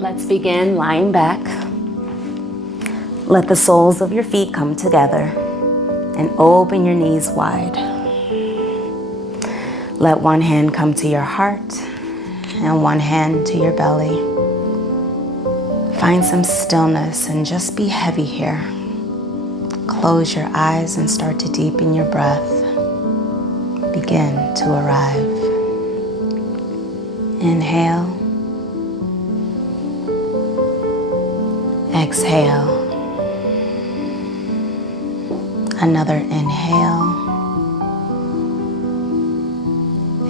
Let's begin lying back. Let the soles of your feet come together and open your knees wide. Let one hand come to your heart and one hand to your belly. Find some stillness and just be heavy here. Close your eyes and start to deepen your breath. Begin to arrive. Inhale. Exhale. Another inhale.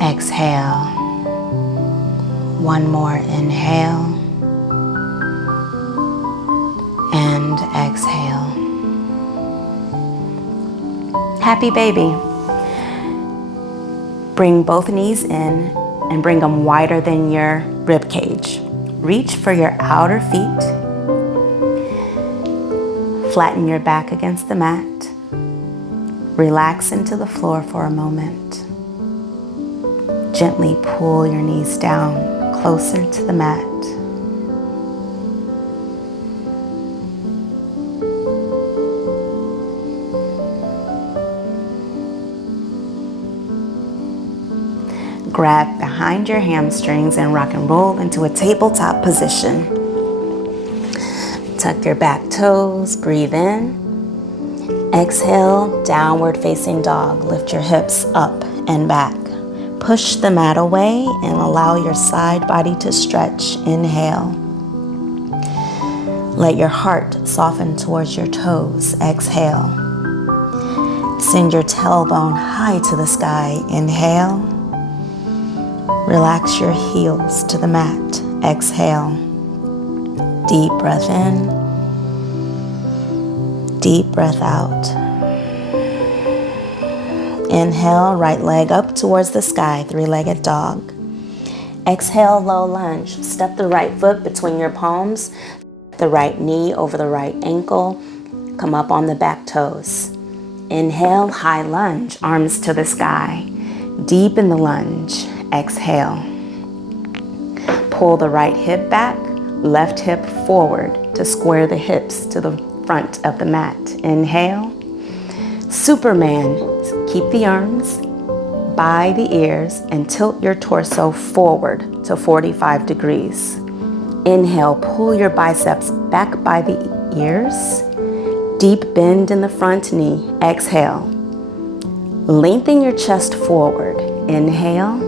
Exhale. One more inhale. And exhale. Happy baby. Bring both knees in and bring them wider than your rib cage. Reach for your outer feet. Flatten your back against the mat. Relax into the floor for a moment. Gently pull your knees down closer to the mat. Grab behind your hamstrings and rock and roll into a tabletop position. Tuck your back toes, breathe in. Exhale, downward facing dog. Lift your hips up and back. Push the mat away and allow your side body to stretch. Inhale. Let your heart soften towards your toes. Exhale. Send your tailbone high to the sky. Inhale. Relax your heels to the mat. Exhale. Deep breath in. Deep breath out. Inhale, right leg up towards the sky, three-legged dog. Exhale, low lunge. Step the right foot between your palms, the right knee over the right ankle. Come up on the back toes. Inhale, high lunge, arms to the sky. Deepen the lunge. Exhale. Pull the right hip back, left hip forward to square the hips to the front of the mat. Inhale. Superman. Keep the arms by the ears and tilt your torso forward to 45 degrees. Inhale, pull your biceps back by the ears. Deep bend in the front knee. Exhale. Lengthen your chest forward. Inhale.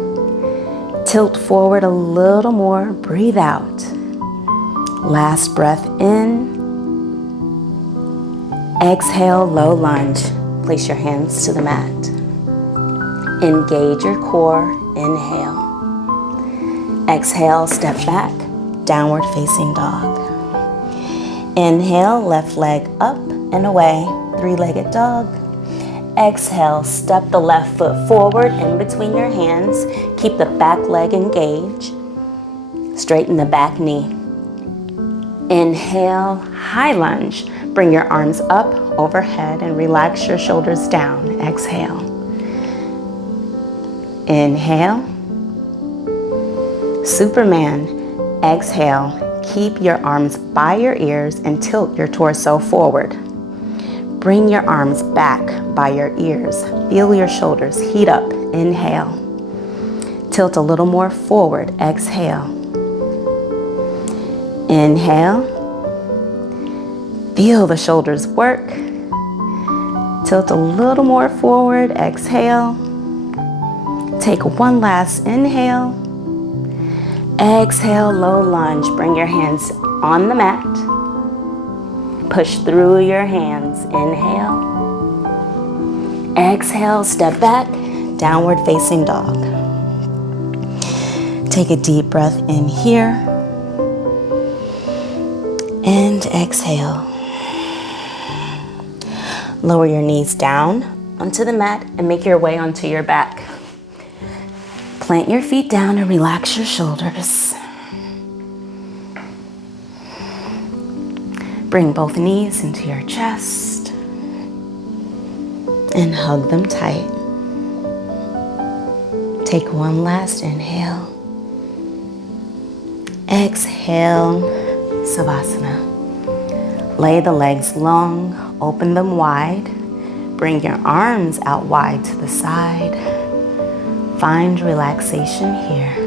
Tilt forward a little more. Breathe out. Last breath in. Exhale, low lunge. Place your hands to the mat. Engage your core. Inhale. Exhale, step back. Downward facing dog. Inhale, left leg up and away. Three-legged dog. Exhale, step the left foot forward in between your hands. Keep the back leg engaged. Straighten the back knee. Inhale, high lunge. Bring your arms up overhead and relax your shoulders down. Exhale. Inhale. Superman. Exhale. Keep your arms by your ears and tilt your torso forward. Bring your arms back by your ears. Feel your shoulders heat up. Inhale. Tilt a little more forward. Exhale. Inhale. Feel the shoulders work. Tilt a little more forward. Exhale. Take one last inhale. Exhale, low lunge. Bring your hands on the mat. Push through your hands. Inhale. Exhale, step back. Downward facing dog. Take a deep breath in here. And exhale. Lower your knees down onto the mat and make your way onto your back. Plant your feet down and relax your shoulders. Bring both knees into your chest and hug them tight. Take one last inhale. Exhale, Savasana. Lay the legs long, open them wide. Bring your arms out wide to the side. Find relaxation here.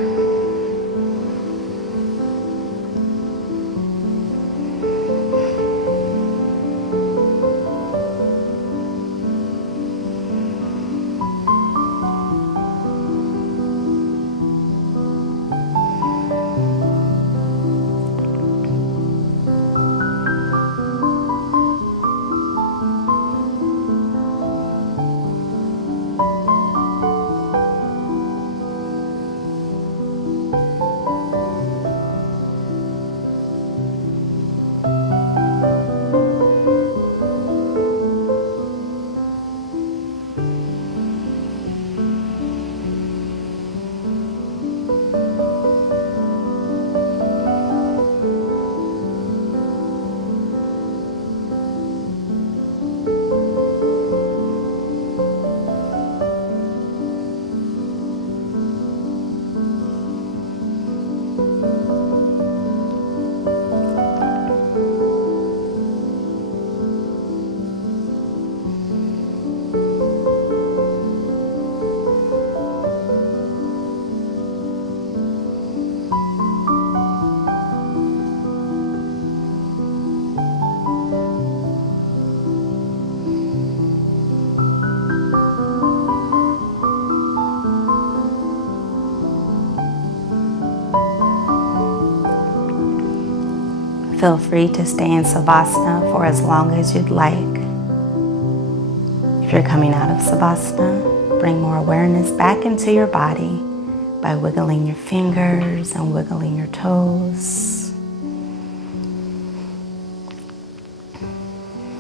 Feel free to stay in Savasana for as long as you'd like. If you're coming out of Savasana, bring more awareness back into your body by wiggling your fingers and wiggling your toes.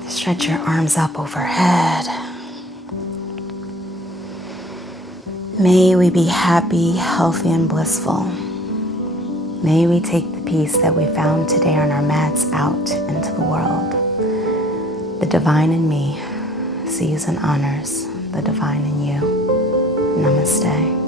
Stretch your arms up overhead. May we be happy, healthy, and blissful. May we take the peace that we found today on our mats out into the world. The divine in me sees and honors the divine in you. Namaste.